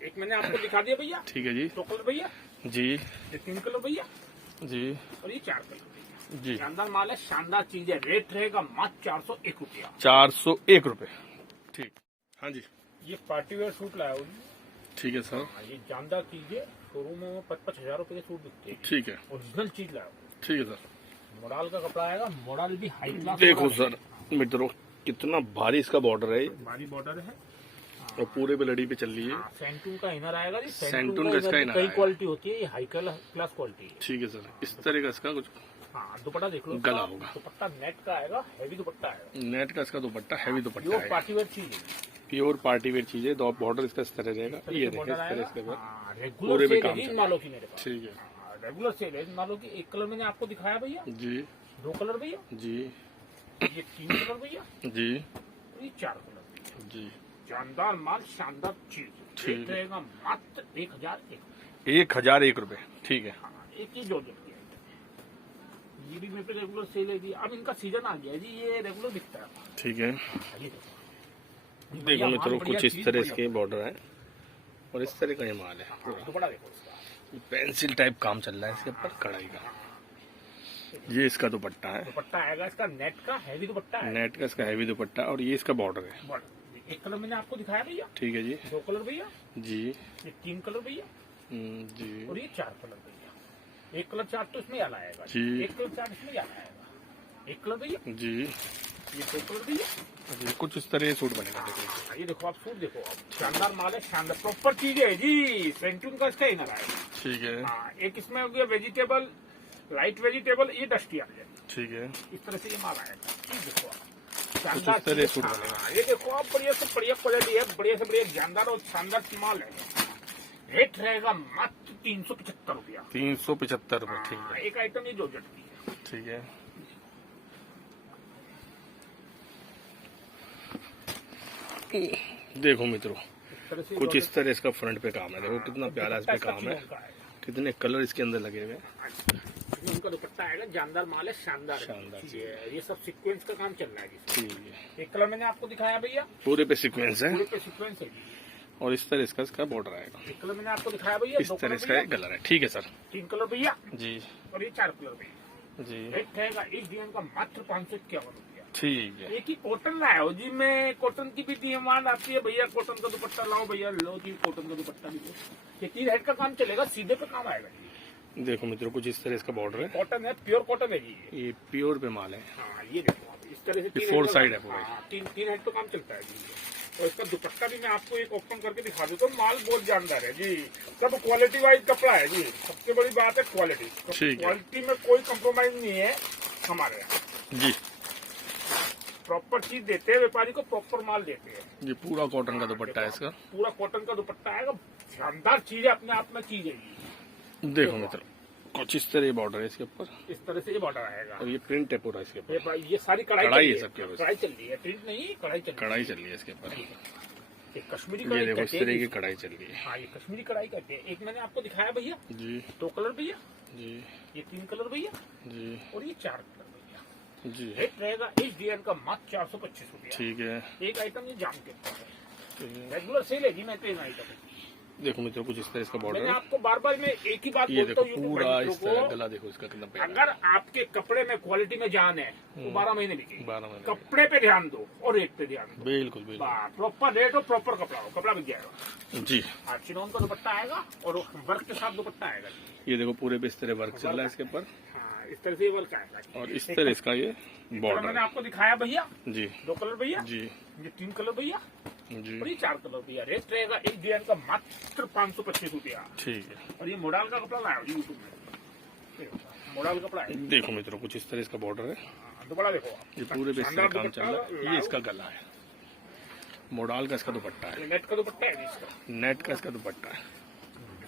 एक मैंने आपको दिखा दिया भैया, ठीक है जी 2 कलर भैया, जी ये 3 कलर भैया जी और ये 4 कलर भैया। जी। शानदार माल है, शानदार चीज है। रेट रहेगा मात्र 401 रुपया। 401 रुपए। ठीक, हाँ जी ये पार्टी वेयर सूट लाया हूँ। ठीक है सर। हाँ, ये जानदार चीज है। शोरूम में 55,000 रुपए के सूट बिकते हैं। ठीक है ओरिजिनल चीज लाया हूँ। ठीक है सर। मोडाल का कपड़ा आएगा, मोडाल भी हाई क्लास। देखो सर मित्रों कितना भारी इसका बॉर्डर है भारी बॉर्डर है। और पूरे पे लड़ी पे चल रही है। सेंटून का इनर आएगा जी। सेंटून का इसका इनर कई आएगा। क्वालिटी होती है, ये हाई क्लास क्वालिटी है। ठीक है सर। इस तरह का इसका कुछ हाँ, दुपट्टा देख लो। गला होगा। दुपट्टा नेट का आएगा, हैवी दुपट्टा आएगा। नेट का इसका दुपट्टा हैवी दुपट्टा प्योर है। पार्टी वेयर चीज है। प्योर पार्टी वेयर चीज है। दो बॉर्डर इसका इस तरह रहेगा। ये देखें इस तरह इसके ऊपर हाँ, पूरे रेगुलर पे सेल काम है जी चल इन रहा मालों की मेरे पास। ठीक है हाँ, रेगुलर सेल है इन मालों की। एक कलर मैंने आपको दिखाया भैया, जी 2 कलर भैया, जी ये 3 कलर भैया जी और ये 4 कलर भैया। जी। शानदार माल, शानदार चीज। ठीक रेट है। रहेगा मात्र 1001। 1001 रुपए। ठीक है हाँ, एक ही जो जब किया है। ये भी मेरे पे रेगुलर सेल है जी। अब इनका सीजन आ गया है जी, ये रेगुलर बिकता है। ठीक है। ये देखो। देखो मित्रों बढ़िया कुछ इस चीज, तरह बढ़िया। इसके बॉर्डर है और इस तरह का ये माल है पूरा। दुपट्टा देखो इसका। पेंसिल टाइप काम चल रहा है इसके ऊपर कढ़ाई का। ये इसका दुपट्टा है। दुपट्टा आएगा इसका नेट का, हैवी दुपट्टा है। नेट का इसका हैवी दुपट्टा और ये इसका बॉर्डर है। बॉर्डर। एक कलर मैंने आपको दिखाया भैया, ठीक है जी 2 कलर भैया, जी ये 3 कलर भैया जी और ये 4 कलर भैया। एक कलर चार्ट तो इसमें याद आएगा जी। एक कलर चार्ट इसमें याद आएगा। एक कलर भैया, जी ये 2 कलर भैया। जी। कुछ इस तरह ये सूट बनेगा। देखो हाँ, ये देखो आप सूट देखो आप। शानदार माल है, शानदार प्रॉपर चीज है जी। सेंटून का इसका इनर आएगा। ठीक है हाँ, एक इसमें हो गया वेजिटेबल, लाइट वेजिटेबल, ये डस्टी आ जाए। ठीक है। इस तरह से ये माल आएगा। चीज देखो आप, कुछ शानदार इस तरह चीज। सूट हाँ, बनेगा। ये देखो आप, बढ़िया से बढ़िया क्वालिटी है, बढ़िया से बढ़िया जानदार और शानदार माल है। रेट रहेगा मात्र 375 रुपया। 375 रुपए। ठीक हाँ, है एक आइटम ये जॉर्जेट की है। ठीक है। देखो मित्रों इस तरह से कुछ इस तरह इसका फ्रंट पे काम है। देखो कितना प्यारा इस पे दुपट्टा काम है। इसका चिनोन का कितने कलर इसके अंदर लगे हुए हैं। इसमें उनका दुपट्टा आएगा, जानदार माल है, शानदार है। शानदार ये सब सीक्वेंस का काम चल रहा है जी। ठीक है। एक कलर मैंने आपको दिखाया भैया, पूरे पे सीक्वेंस है पूरे पे सीक्वेंस है जी। और इस तरह इसका बॉर्डर आएगा। एक कलर मैंने आपको दिखाया भैया, इस 2 तरह कलर इसका भैया, एक कलर है। ठीक है सर 3 कलर भैया जी और ये 4 कलर भैया। जी। रेट रहेगा इस डिजाइन का मात्र 551 रुपया। ठीक है। एक ही कॉटन लाया हो जी, मैं कॉटन की भी डिमांड आती है, भैया कॉटन का दुपट्टा लाओ, भैया लो जी कॉटन का दुपट्टा भी लो। ये 3 हेड का काम चलेगा, सीधे पे काम आएगा जी। देखो मित्रों कुछ इस तरह इसका बॉर्डर है, कॉटन है, प्योर कॉटन है जी ये प्योर पे माल है। हाँ ये देखो आप, इस तरह से 3 4 हेड साइड है का- पूरा। हाँ, 3 हेड पे काम चलता है जी। और इसका दुपट्टा भी मैं आपको एक ओपन करके दिखा दूँ, तो माल बहुत जानदार है जी, सब क्वालिटी वाइज कपड़ा है जी। सबसे बड़ी बात है क्वालिटी, ठीक है। क्वालिटी में कोई कम्प्रोमाइज नहीं है हमारे यहाँ। जी प्रॉपर चीज देते हैं व्यापारी को, प्रॉपर माल देते हैं। ये पूरा कॉटन का दुपट्टा है इसका। पूरा कॉटन का दुपट्टा आएगा, शानदार चीज है, अपने आप में चीज है जी। देखो मित्रों कुछ इस तरह बॉर्डर है इसके ऊपर, इस तरह से ये बॉर्डर आएगा। और ये प्रिंट है पूरा इसके ऊपर। ये सारी कढ़ाई कढ़ाई चल है रही सबके ऊपर। कढ़ाई चल रही है, प्रिंट नहीं, कढ़ाई चल रही कढ़ाई चल रही है इसके ऊपर। है। ये कश्मीरी ये कढ़ाई देखो इस कहते तरह हैं की इसको। कढ़ाई चल रही है। हाँ ये कश्मीरी कढ़ाई कहते हैं। एक मैंने आपको दिखाया भैया, जी 2 कलर भैया, जी ये 3 कलर भैया, जी और ये 4 कलर भैया। जी रेट रहेगा इस डिजाइन का मात्र 425 रुपया। ठीक है। एक आइटम ये जाम के ऊपर है, ठीक है। रेगुलर सेल है जी, मैं 3 आइटम। देखो मित्रों कुछ इस तरह इसका बॉर्डर मैंने है। आपको बार बार मैं एक ही बात ये बोलता देखो हूँ YouTube पूरा भाई इस मित्रों तरह को, गला देखो इसका कितना प्यारा है। अगर आपके कपड़े में क्वालिटी में जान है तो 12 महीने बिकेगी। 12 महीने कपड़े पे ध्यान दो और रेट पे ध्यान दो। बिल्कुल बिल्कुल। प्रॉपर रेट और प्रॉपर कपड़ा हो, कपड़ा बिक जाएगा जी हाँ। चिनोन का दुपट्टा आएगा और वर्क के साथ दुपट्टा आएगा जी। ये देखो पूरे पे इस तरह वर्क चल रहा है इसके ऊपर, हाँ इस तरह से ये वर्क आएगा जी। और इस तरह इसका ये कलर बॉर्डर मैंने है। आपको दिखाया भैया, जी 2 कलर भैया, जी ये 3 कलर भैया, जी और ये 4 कलर भैया। रेट रहेगा एक डिजाइन का मात्र 525 रुपया। ठीक है। और ये मोडाल का कपड़ा लाया जी यूट्यूब में, मोडाल कपड़ा है। देखो मित्रों कुछ इस तरह इसका बॉर्डर है। दुपट्टा देखो आप, ये पूरे पे इस तरह शानदार काम चल रहा है। दुपट्टा, ये इसका गला है, मोडाल का इसका दुपट्टा है, ये नेट का दुपट्टा है जी इसका, नेट का इसका दुपट्टा है,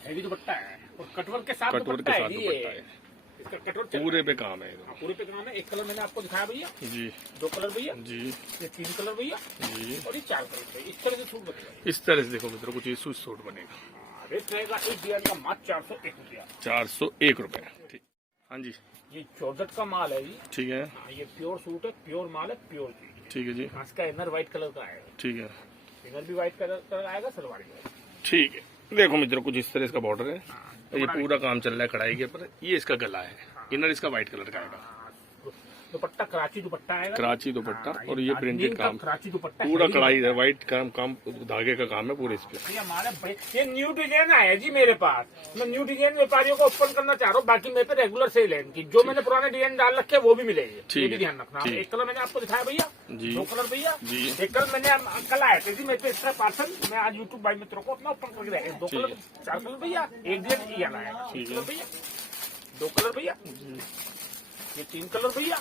हैवी दुपट्टा है और कटवर्क के साथ कटवर्क दुपट्टा के है साथ जी। दुपट्टा ये है, इसका कटवर्क चल पूरे पे काम है। रहा है, पूरे पे काम है। एक कलर मैंने आपको दिखाया भैया, जी 2 कलर भैया, जी ये 3 कलर भैया, जी और ये 4 कलर भैया। इस तरह से सूट बनेगा। इस तरह से देखो मित्रों कुछ ये सूट बनेगा। रेट रहेगा एक डिजाइन का मात्र 401 रुपया। 401 रुपए। ठीक। हाँ जी ये जॉर्जेट का माल है जी। ठीक है। हाँ, ये प्योर सूट है, प्योर माल है, प्योर चीज। ठीक है जी हाँ, इसका इनर व्हाइट कलर का आएगा, ठीक है। इनर भी व्हाइट कलर आएगा, सलवार भी white। ठीक है। देखो मित्रों कुछ इस तरह इसका बॉर्डर है, हाँ, ये पूरा काम चल रहा है कढ़ाई के ऊपर। ये इसका गला है, इनर इसका व्हाइट कलर का आएगा, दुपट्टा कराची दुपट्टा आएगा, कराची दुपट्टा, हाँ, और ये प्रिंटेड नाज़नीन का काम कराची दुपट्टा पूरा है। कढ़ाई है, व्हाइट काम धागे का काम है पूरे इस पे। ये हमारे ये न्यू डिजाइन आया जी मेरे पास। मैं न्यू डिजाइन व्यापारियों को ओपन करना चाह रहा हूँ, बाकी मेरे पे रेगुलर सेल है इनकी। जो मैंने पुराने डिजाइन डाल रखे वो भी मिलेंगे, ठीक ये भी है, ध्यान रखना। ठीक। एक कलर मैंने आपको दिखाया भैया, जी 2 कलर भैया, जी। एक कलर मैंने कल आए थे जी मेरे पे इसका पार्सल। मैं आज यूट्यूब भाई मित्रों को अपना ओपन करके रहे 2 कलर, 4 कलर भैया, एक डिजाइन ये आएगा, 1 कलर भैया, 2 कलर भैया, ये 3 कलर भैया,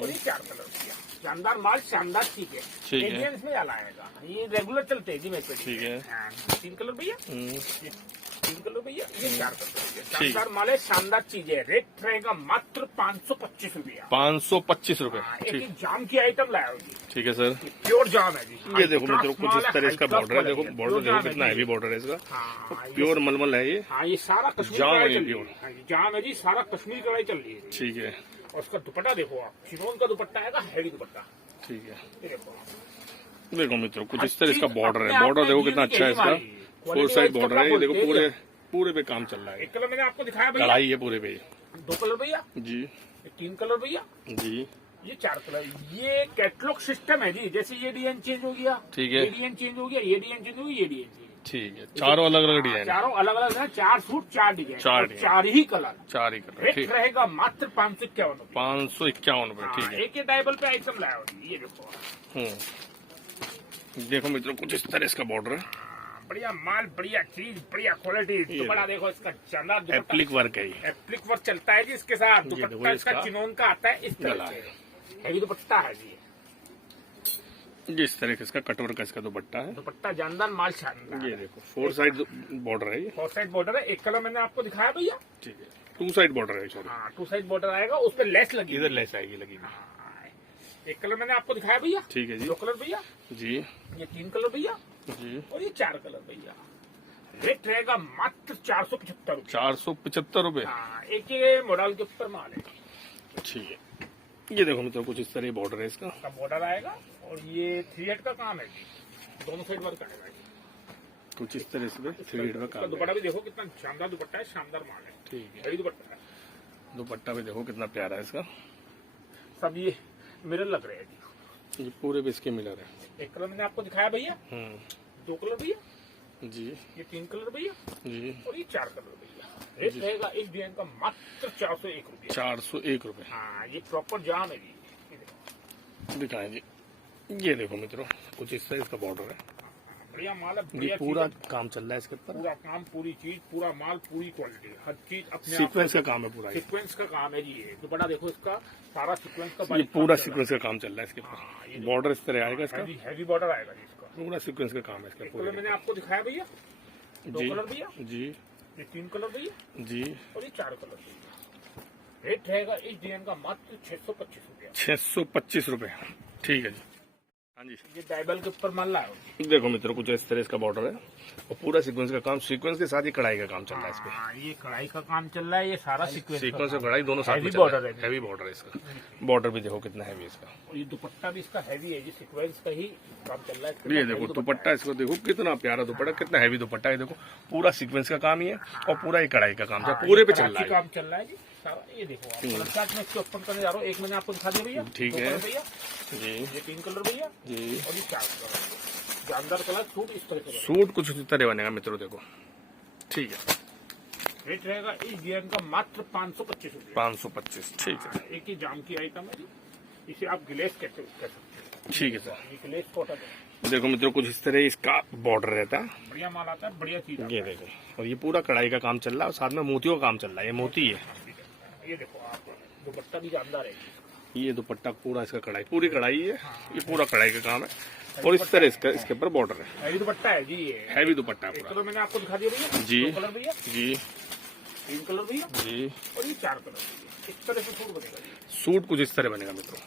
और ये 4 कलर भैया। शानदार माल, शानदार चीज है। ठीक है। इंडियन इसमें डाला आएगा, ये रेगुलर चलते हैं जी मेरे पे। ठीक है। हाँ, 3 कलर भैया, ये 3 कलर भैया, ये 4 कलर भैया। ठीक। शानदार माल है, शानदार चीज है। रेट रहेगा मात्र 525 रुपया। 525 रुपए। एक ठीक एक जाम की आइटम लाया हो जी, ठीक है सर। प्योर जाम है जी। ये देखो मित्रों कुछ इस तरह इसका हाई बॉर्डर है। क्लास देखो क्वालिटी बॉर्डर है, देखो प्योर कितना जाम हैवी बॉर्डर है इसका, हाँ, ये- प्योर मलमल है ये। हाँ, ये सारा कश्मीरी जाम है कढ़ाई ये चल रही प्योर। है। हाँ, ये जाम है जी, सारा कश्मीरी कढ़ाई चल रही है। ठीक है और उसका दुपट्टा देखो आप, चिनोन का दुपट्टा आएगा, हैवी दुपट्टा। ठीक है। ये देखो आप। देखो मित्रों कुछ इस तरह इसका बॉर्डर है। अपने आप बॉर्डर में देखो कितना अच्छा है इसका, यूनिक है 4 हमारी। साइड बॉर्डर है। ये देखो बोलते हैं पूरे पे काम चल रहा है, एक कलर मैंने आपको दिखाया भैया, कढ़ाई है पूरे पे। 2 कलर भैया, जी ये 3 कलर भैया, जी ये 4 कलर। ये कैटलॉग सिस्टम है जी। जैसे ये डिजाइन चेंज हो गया, ठीक है। ये डिजाइन चेंज हो गया, ये डिजाइन चेंज हो गया, ये डिजाइन चेंज। ठीक है। चारों अलग अलग डिजाइन है, चारों अलग अलग है, 4 सूट 4 डिजाइन, 4 और डिजाइन। 4 ही कलर। 4 ही कलर। रेट ठीक रहेगा मात्र 551 रुपये। 551 रुपए। ठीक है। एक ही डायबल पे आइटम लाया हो जी, ये देखो। देखो मित्रों कुछ इस तरह इसका बॉर्डर है, बढ़िया माल, बढ़िया चीज, बढ़िया क्वालिटी। दुपट्टा देखो इसका, शानदार दुपट्टा। एप्लिक वर्क है ये। एप्लिक वर्क चलता है जी इसके साथ। देखो दुपट्टा इसका इसका चिनोन का आता है, इस तरह गला से हैवी दुपट्टा है जी। जिस तरह का इसका कटवर का इसका दुपट्टा है। दुपट्टा जानदार माल, शानदार। ये देखो 4 साइड बॉर्डर है ये। 4 साइड बॉर्डर है। एक कलर मैंने आपको दिखाया भैया, ठीक है। 2 साइड बॉर्डर है, सॉरी हाँ 2 साइड बॉर्डर आएगा, उस पर लेस लगी। इधर लेस आएगी लगी हुई। हाँ, एक कलर मैंने आपको दिखाया भैया, ठीक है जी 2 कलर भैया, जी ये 3 कलर भैया, जी। और ये 4 कलर भैया। रेट रहेगा मात्र 475 रुपये। 475 रुपए। हाँ, एक ये मॉडल के ऊपर माल है। ठीक है। ये देखो मित्रों कुछ इस तरह बॉर्डर है इसका, का बॉर्डर आएगा, और ये 3/8 का काम है जी, दोनों साइड वर्क आएगा जी। कुछ इस तरह से 3 का इसका काम दुपट्टा है। भी देखो कितना शानदार दुपट्टा है, शानदार माल है, ठीक है। हैवी दुपट्टा है। दुपट्टा भी देखो कितना प्यारा है इसका। सब ये मिरर लग रहे हैं जी। ये पूरे पे इसके मिलर है। एक कलर मैंने आपको दिखाया भैया, 2 कलर भैया जी, ये 3 कलर भैया जी, और ये 4 कलर भैया। रेट रहेगा इस डिजाइन का मात्र 401 रुपया। 401 रुपए। हाँ, ये प्रॉपर जाम है जी। ये देखो। दिखाएं जी, ये देखो मित्रों, कुछ इस तरह इसका बॉर्डर है। बढ़िया माल है, ये बढ़िया पूरा चीज़ है। काम चल रहा है इसके ऊपर। पूरा काम, पूरी चीज, पूरा माल, पूरी क्वालिटी, हर चीज अपने आप सीक्वेंस का काम है पूरा। ये सीक्वेंस का काम है जी। ये दुपट्टा देखो इसका, सारा सीक्वेंस का ये बारीक पूरा काम चल रहा सीक्वेंस का काम चल रहा है इसके ऊपर। बॉर्डर इस तरह आएगा इसका, है। हैवी बॉर्डर आएगा जी इसका। पूरा सीक्वेंस का काम है इसका एक कलर पूरा। मैंने आपको दिखाया भैया, 2 जी, कलर भैया, जी, ये 3 कलर भैया जी, और ये 4 कलर भैया। रेट रहेगा इस डिजाइन का मात्र 625 रुपया। 625 रुपए। ठीक है जी। हाँ जी, ये डायबल के ऊपर माल लाया देखो मित्रों, कुछ इस तरह इसका बॉर्डर है और पूरा सीक्वेंस का काम, सीक्वेंस के साथ ही कढ़ाई का काम चल रहा है इस पे। हाँ, ये कढ़ाई का काम चल रहा है, ये सारा सीक्वेंस सीक्वेंस और कढ़ाई दोनों साथ में Heavy चल रहा border है। है। हैवी बॉर्डर है इसका। बॉर्डर भी देखो कितना हैवी है इसका। और ये दुपट्टा भी इसका हैवी है जी, सीक्वेंस का ही काम चल रहा है। ये देखो दुपट्टा, इसको देखो कितना प्यारा दुपट्टा, कितना हैवी दुपट्टा है। देखो पूरा सीक्वेंस का काम ही है और पूरा ही कढ़ाई का काम है, पूरे पे चल रहा है। काम चल रहा है जी सारा। ये देखो आप कलर चार्ट में इसको ओपन करने जा रहा हूँ। एक मैंने आपको दिखा दिया भैया, ठीक 2 है। कलर भैया, जी, ये 3 कलर भैया जी। और ये 4 कलर। जानदार कलर सूट इस तरह से सूट कुछ इस तरह बनेगा मित्रों, देखो। ठीक है, रेट रहेगा इस डिजाइन का मात्र 525 रुपये। 525। ठीक है, एक ही जाम की आइटम है जी, इसे आप गिलेस कह सकते हैं। ठीक है सर। ये गिलेस कॉटन है। देखो मित्रों, कुछ इस तरह इसका बॉर्डर रहता है। बढ़िया माल आता है, बढ़िया चीज ये देखो, और ये पूरा कढ़ाई का काम चल रहा है और साथ में मोतियों का काम चल रहा है। ये मोती है। ये देखो आप, दुपट्टा भी जानदार है जी। ये दुपट्टा पूरा इसका कढ़ाई, पूरी कढ़ाई है। ये पूरा कढ़ाई का काम है और इस तरह इसका इसके ऊपर बॉर्डर है। हैवी दुपट्टा है जी। ये हैवी दुपट्टा है एक पूरा। कलर मैंने आपको दिखा दिया भैया, जी। 2 कलर भैया, जी, 3 कलर भैया जी। और ये 4 कलर भैया। इस तरह से सूट बनेगा जी। सूट कुछ इस तरह बनेगा मित्रों।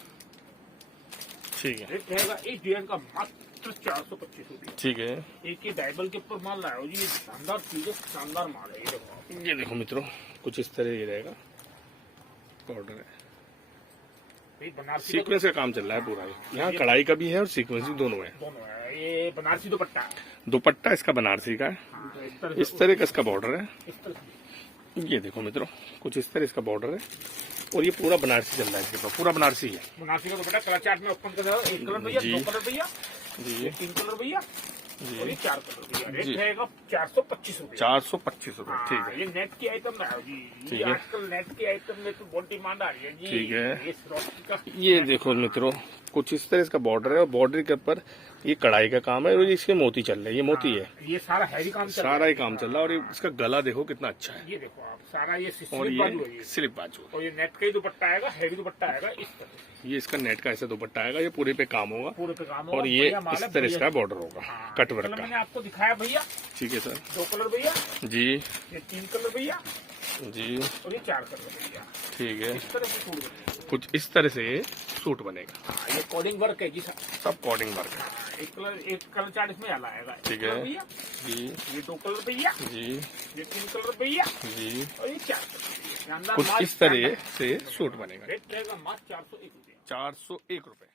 ठीक है, रेट रहेगा इस डिजाइन का मात्र 425 रुपये। ठीक है। एक ही डायबल के ऊपर माल लाया हो जी, ये शानदार चीज है, शानदार माल है। ये देखो आप। ये देखो मित्रों, कुछ इस तरह ये रहेगा बॉर्डर है। ये बनारसी सीक्वेंस का काम चल रहा है पूरा। यहाँ कढ़ाई का भी है और सीक्वेंस भी दोनों है। दोनों है। ये बनारसी दुपट्टा है। दुपट्टा इसका बनारसी का है। तो इस तरह इस तरह का इसका बॉर्डर है। इस तरह से ये देखो मित्रों, कुछ इस तरह इसका बॉर्डर है और ये पूरा बनारसी चल रहा है इसके ऊपर, पूरा बनारसी है। बनारसी का दुपट्टा कलर चार्ट में ओपन कर रहा हूं। 1 कलर भैया, जी। 2 कलर भैया, जी, ये 3 कलर भैया और ये 4 कलर भैया। रेट जी। रहेगा 425 रुपये। 425 रुपए। ठीक हाँ, है, ये नेट की आइटम है जी। ठीक ये है। आजकल नेट की आइटम में तो बहुत डिमांड आ रही है जी। ठीक है। ये रॉकी का ये देखो मित्रों, कुछ इस तरह इसका बॉर्डर है और बॉर्डर के ऊपर ये कढ़ाई का काम है और ये इसके मोती चल रहे हैं। ये मोती है, ये सारा हैवी काम चल रहा सारा ही काम चल रहा है। और ये इसका गला देखो कितना अच्छा है है। ये देखो आप, सारा ये और स्लिप बाजू है ये ये। स्लिप बाजू। और ये नेट का ही दुपट्टा आएगा, हैवी दुपट्टा आएगा इस तरह से। ये इसका नेट का ऐसा दुपट्टा आएगा, ये पूरे पे काम होगा पूरे पे काम और होगा, ये बढ़िया माल इस है, तरह बढ़िया इसका चीज। बॉर्डर होगा हाँ, कट एक वर्क कलर का। मैंने आपको दिखाया भैया, ठीक है सर। 2 कलर भैया, जी, ये 3 कलर भैया जी, और ये 4 कलर भैया। ठीक है। इस तरह से सूट बनेगा। कुछ इस तरह से ये सूट बनेगा। हाँ, ये कोडिंग वर्क है जी सर। सब कोडिंग वर्क है। हाँ, एक कलर चार्ट इसमें आला आएगा। एक ठीक कलर है। भैया, जी, ये 2 कलर भैया, जी, ये 3 कलर भैया जी। और ये 4 कलर भैया। शानदार कुछ माल, इस तरह शानदार। से सूट बनेगा। रेट रहेगा मात्र 401 रुपये। 401 रुपए।